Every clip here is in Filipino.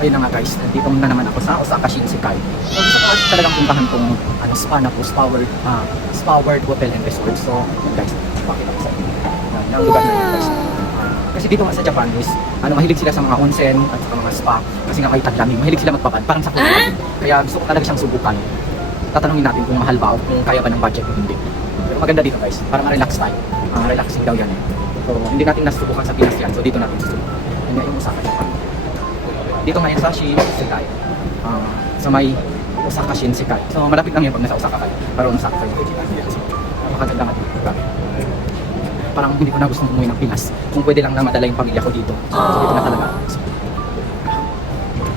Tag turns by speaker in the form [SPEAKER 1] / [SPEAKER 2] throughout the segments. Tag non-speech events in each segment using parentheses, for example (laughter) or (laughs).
[SPEAKER 1] ayun na nga guys, dito na naman ako sa Osaka Shinsekai. So gusto ko talagang puntahan tong ano, spa na po, Spaward, ah, Spaward Hotel and Resort. So yun guys, bakit ako sa inyo? Yan, yung lugar na yun guys. Ah, kasi dito nga sa Japan is, ano, mahilig sila sa mga onsen at sa mga spa. Kasi nga kahit taglamig, mahilig sila magpapad, parang sa Korea. Kaya gusto ko talaga siyang subukan. Tatanungin natin kung mahal ba o kung kaya ba ng budget o hindi. Pero maganda dito guys, para ma-relax tayo. Ah, relaxing daw yan. So hindi natin nasubukan sa Pinas yan, so dito natin susubukan. Yan nga yung Osaka Japan. Dito ngayon sa Shinsekai. Ah, sa may Osaka Shinsekai. So malapit lang yun pag nasa Osaka kayo. Pero Osaka kayo. So, napakaganda nga dito. Parang hindi ko na gustong umuwi ng Pinas. Kung pwede lang na madala yung pamilya ko dito. So dito na talaga. So,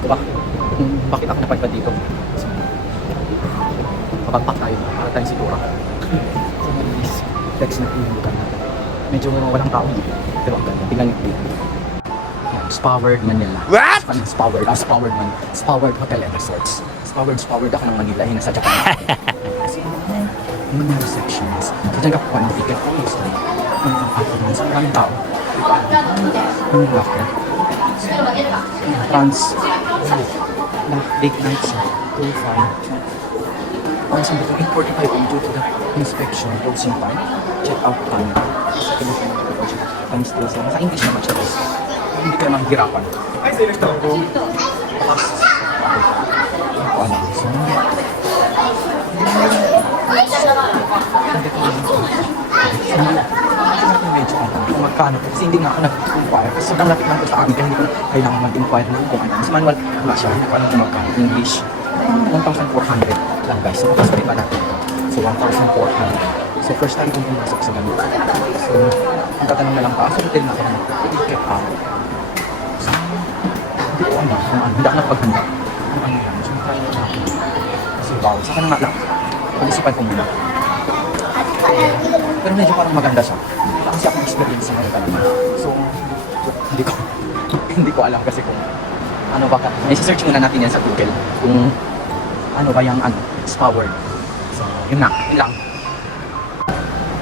[SPEAKER 1] diba? Kung bakit ako napadpad dito. So, kapagpak tayo. Para tayo siguro. so. Flex na lugar natin. Medyo walang tao dito. Pero ang ganda. Tingnan yung dito. Spaward Manila.
[SPEAKER 2] What?
[SPEAKER 1] Spaward. Ah, Spaward Man. Spaward Hotel and Resorts. Spaward, Spaward ako ng Manila. Yun nasa Japan. (laughs) Manila sections. So, dyan ka kukuha ng ticket. Mostly. Yung apartments. Maraming tao. Yung locker. Trans. Na, big nights. Two, five. Ang sabi ko, 8.45 ang due to the inspection, closing time, check out time. Sa Pilipino, time still. So, sa English naman siya. Hindi ka naman hirapan. Ay. So, medyo ano, kung magkano. Kasi hindi nga ako nag-inquire. Kasi sobrang lapit lang po sa akin. Kaya hindi ko kailangan mag-inquire ng kung ano. Sa manual, wala siya. Hindi ko alam kung magkano. English. Ah, 1,400 lang guys. So, makasulit pa natin. So, 1,400. So, first time kong pumasok sa ganito. So, ang tatanong na lang pa, sa hotel na ako na ticket out. Alam kung ano. Hindi ako nakapaghanda. Kung ano yan. So, try na natin. So, wow. Saka na nga lang. Pag-isipan ko muna. Pero medyo parang maganda siya. Kasi akong experience sa mga talaga. So, hindi ko, hindi ko alam kasi kung ano ba ka. May search muna natin yan sa Google kung ano ba yung ano, spa word. So, yun na, yun lang.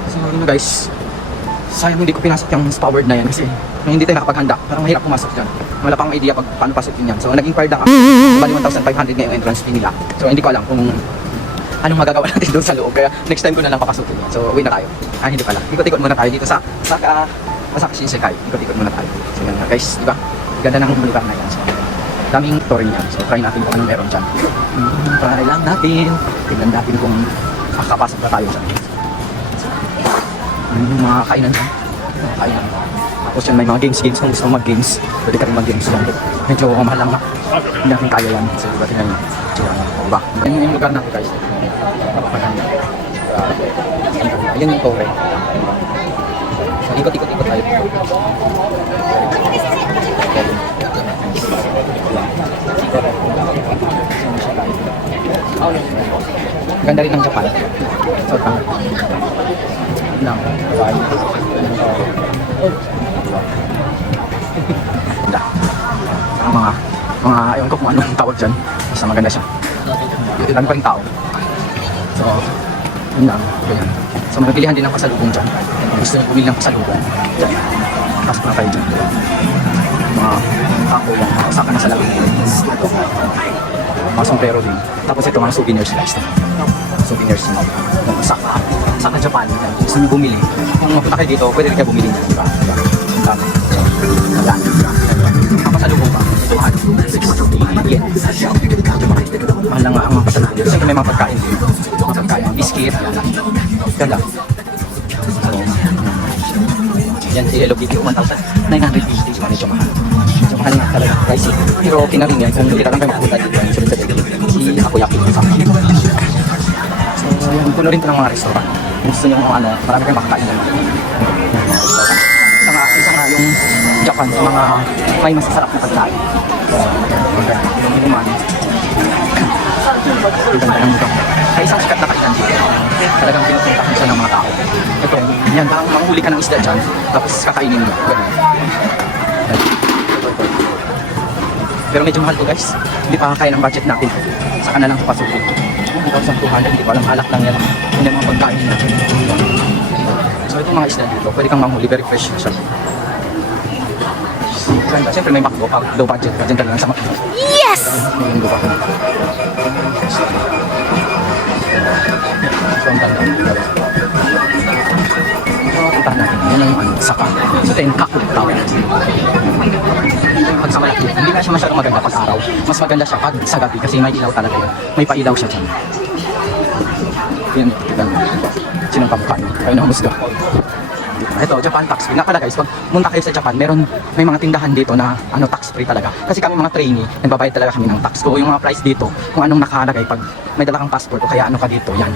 [SPEAKER 1] So, yun na guys. Sayang hindi ko pinasok yung word na yan kasi nung hindi tayo nakapaghanda, parang mahirap pumasok dyan. Wala pang idea pag paano pasukin yan. So, nag-inquire na ako. Bali 1,500 nga yung entrance fee nila. So, hindi ko alam kung anong magagawa (laughs) natin doon sa loob. Kaya next time ko na lang papasukin. So, uwi na tayo. Ah, hindi pala. Ikot-ikot muna tayo dito sa Saka Osaka Shinsekai. Ikot-ikot muna tayo. So, yan guys, di ba? Ganda ng lugar na yan. So, daming story niyan. So, try natin kung anong meron dyan. Hmm, try lang natin. Tingnan natin kung makakapasok na tayo dyan. Yun yung mga kainan. Mga kainan. Tapos yan, may mga games-games. Kung gusto mo mag-games, pwede ka rin mag-games dyan. Medyo mahal lang na. Hindi natin kaya yan. So, diba tingnan nyo. So, diba? Yan yung lugar natin guys. Napakaganda. Ayan yung torre. So, ikot-ikot-ikot tayo. Ganda rin ng Japan. So, tama. Lang. Ganda. Ang mga, mga, ewan ko kung anong tawag dyan. Basta maganda siya. Ilan pa rin tao. So, yun lang. Ganyan. So, magpilihan din ng pasalubong dyan. Kung gusto nyo bumili ng pasalubong, dyan. Pasok na tayo dyan. Mga ako mga usaka na sa labi. Ito. Mga sombrero din. Tapos ito mga souvenirs guys. Souvenirs. Yung Osaka. Osaka Japan. Yan. Gusto nyo bumili. Kung mapunta kayo dito, pwede rin kayo bumili niyan. Diba? Diba? Ang dami. So, Yan. Ang pasalubong pa. Ito mahal. 60 yen. Medyo mahal. Lang nga ang mga pasalubong. Kasi may mga pagkain din. Mga pagkain. Mga biscuit. Yan. Yan si Hello Kitty 1,950 so medyo mahal. Medyo mahal nga talaga, pricey. Pero okay na rin yan kung hindi lang kayo mapunta dito sunod sa. Si Akoyaki yung sama. So yun, puno rin ito ng mga restaurant. Kung gusto nyo ano, marami kayong makakain restaurant. Isa nga, isa nga yung Japan mga may masasarap na pagkain. So, yung inuman. Ganda ng mukhang. Ay isang sikat na kainan dito. Talagang pinupuntahan siya ng mga tao. Ito, yan, parang manghuli ka ng isda dyan, tapos kakainin mo. Ganun. Pero medyo mahal to guys. Hindi pa kaya ng budget natin. Saka na lang ito pasukin. 1,200, hindi ko alam. Alak lang yan. Yun yung mga pagkain natin. So itong mga isda dito, pwede kang manghuli. Very fresh siya. Ganda. Siyempre may McDo pag low budget. Diyan ka lang sa McDo.
[SPEAKER 2] Yes!
[SPEAKER 1] May mundo pa. So, ang ganda. So, puntahan natin. Yan ang ano, saka. So, then, Catholic Tower. Pag sa malaki, hindi na siya masyadong maganda pag araw. Mas maganda siya pag sa gabi kasi may ilaw talaga. May pailaw siya dyan. Yan, ganda. Sinong kamukha niyo? Kayo na humusga. Ito, Japan tax free. Nga pala guys, pag munta kayo sa Japan, meron may mga tindahan dito na ano tax free talaga. Kasi kami mga trainee, nagbabayad talaga kami ng tax. So yung mga price dito, kung anong nakalagay pag may dala kang passport o kaya ano ka dito, yan.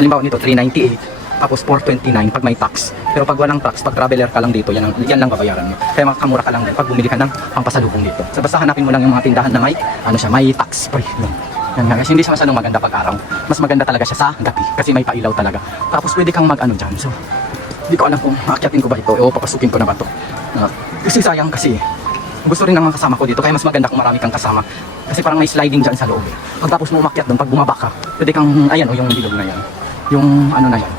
[SPEAKER 1] Halimbawa nito 398, tapos 429 pag may tax. Pero pag walang tax, pag traveler ka lang dito, yan, ang, yan lang babayaran mo. Kaya makakamura ka lang din pag bumili ka ng pampasalubong dito. So basta hanapin mo lang yung mga tindahan na may ano siya, may tax free. Yan. Nga guys, hindi siya masyadong maganda pag araw. Mas maganda talaga siya sa gabi kasi may pailaw talaga. Tapos pwede kang mag ano dyan. So hindi ko alam kung aakyatin ko ba ito o papasukin ko na ba ito. Uh, kasi sayang kasi gusto rin ng mga kasama ko dito kaya mas maganda kung marami kang kasama. Kasi parang may sliding dyan sa loob. eh. Pagtapos mo umakyat doon, pag bumaba ka, pwede kang, ayan o yung bilog na yan. Yung ano na yan.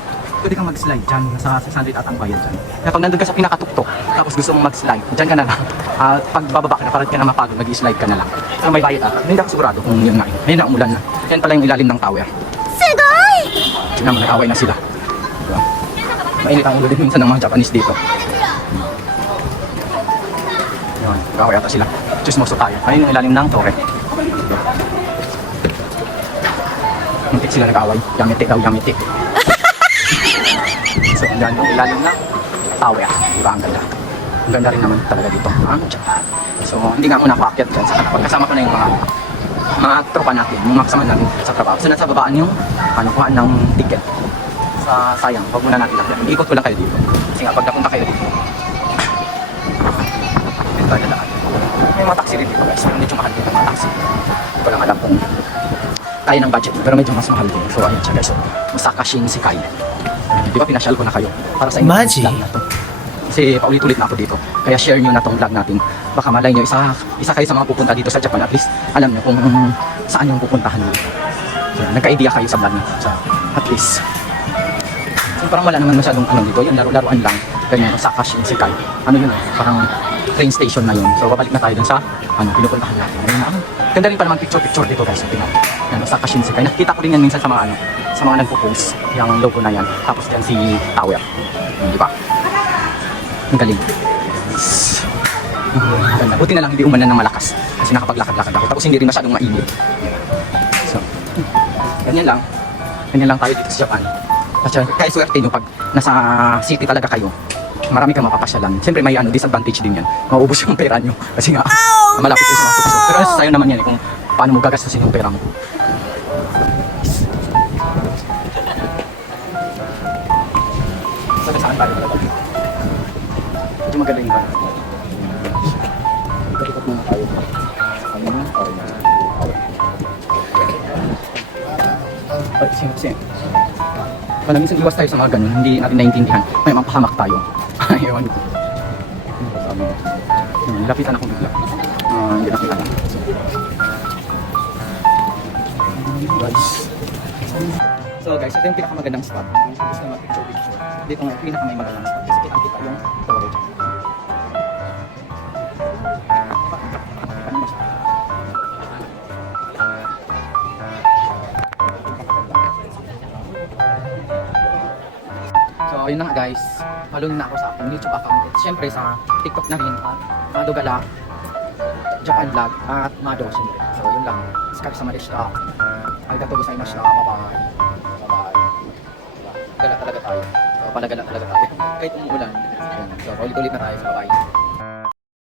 [SPEAKER 1] Pwede kang mag-slide dyan sa 600 at ang bayad dyan. Kaya pag nandun ka sa pinakatuktok, tapos gusto mong mag-slide, dyan ka na lang. (laughs) Ah, pag bababa ka na, parang ka na mapagod, mag-slide ka na lang. Pero may bayad ata. Hindi ako sigurado kung yun nga yun. Ayun na, umulan na. Yan pala yung ilalim ng tower.
[SPEAKER 2] Sugoy!
[SPEAKER 1] Tingnan mo, nag-away na sila. Diba? Mainit ang ulo din minsan ng mga Japanese dito. Yun, nag-away ata sila. Chismoso tayo. Ayun yung ilalim ng tore. Muntik sila nag-away. Yamete daw, yamete. So, yan yung ilalim ng tower. Diba? Ang ganda. Ang ganda rin naman talaga dito. Ang Japan. So, hindi nga ako napaakyat dyan sa harapan. Kasama ko na yung mga mga tropa natin, yung mga kasama natin sa trabaho. So, nasa babaan yung ano, kuhaan ng ticket. Sa sayang, wag muna natin lakyan. Ikot ko lang kayo dito. Kasi nga, pag napunta kayo dito, dito tayo dadaan. May mga taxi rin dito guys, pero medyo mahal dito mga taxi. Hindi ko lang alam kung kaya ng budget, pero medyo mas mahal din. So, ayun siya guys. So, Masaka Shinsekai. Di ba pinasyal ko na kayo para sa inyo
[SPEAKER 3] Maji.
[SPEAKER 1] vlog na to. Kasi paulit-ulit na ako dito. Kaya share nyo na tong vlog natin. Baka malay nyo, isa, isa kayo sa mga pupunta dito sa Japan. At least, alam nyo kung saan yung pupuntahan nyo. So, nagka-idea kayo sa vlog nyo. So, at least. So, parang wala naman masyadong ano dito. Yung laro-laruan lang. Ganyan, sa Shinsekai. Ano yun eh, parang train station na yun. So, babalik na tayo dun sa ano, pinupuntahan natin. Ayun na, Ganda rin pala mag-picture-picture dito guys. Tingnan. Yan, sa Shinsekai. Nakikita ko rin yan minsan sa mga ano, sa mga nagpo-post. Yung logo na yan. Tapos yan si Tower. Yun, Di ba? Ang galing. Yes. Ang Ganda. Buti na lang hindi umanan ng malakas. Kasi nakapaglakad-lakad ako. Tapos hindi rin masyadong mainit. So, ganyan lang. Ganyan lang tayo dito sa Japan. Kasi kaya swerte nyo pag nasa city talaga kayo. Marami kang mapapasyalan. Siyempre may ano, disadvantage din yan. Mauubos yung pera nyo. Kasi nga, malapit kayo sa mga tukso. Pero sa'yo naman yan eh, kung paano mo gagastusin yung pera mo. Saan tayo talaga? Medyo magaling ba? Ikot muna tayo. Ano na? Or na? Or sino kasi? Wala minsan iwas tayo sa mga ganun, hindi natin naiintindihan. May mapahamak tayo. Ayun. Lapitan ako bigla. Ah, hindi nakita lang. So, guys. Ito yung pinakamagandang spot. Gusto mag-picture picture. Dito ang pinaka may magandang spot. Kasi kita kita yung siya? So, yun na nga guys. Nyo na ako sa aking YouTube account. At syempre sa TikTok na rin. At Mado Gala, Japan Vlog, at Mado syempre. So, yun lang. Subscribe sa Malishta. Arigatou gozaimashita. Bye-bye. Bye-bye. Gala talaga tayo. So, palagala talaga tayo. Kahit umuulan. So, ulit-ulit na tayo. So, bye-bye.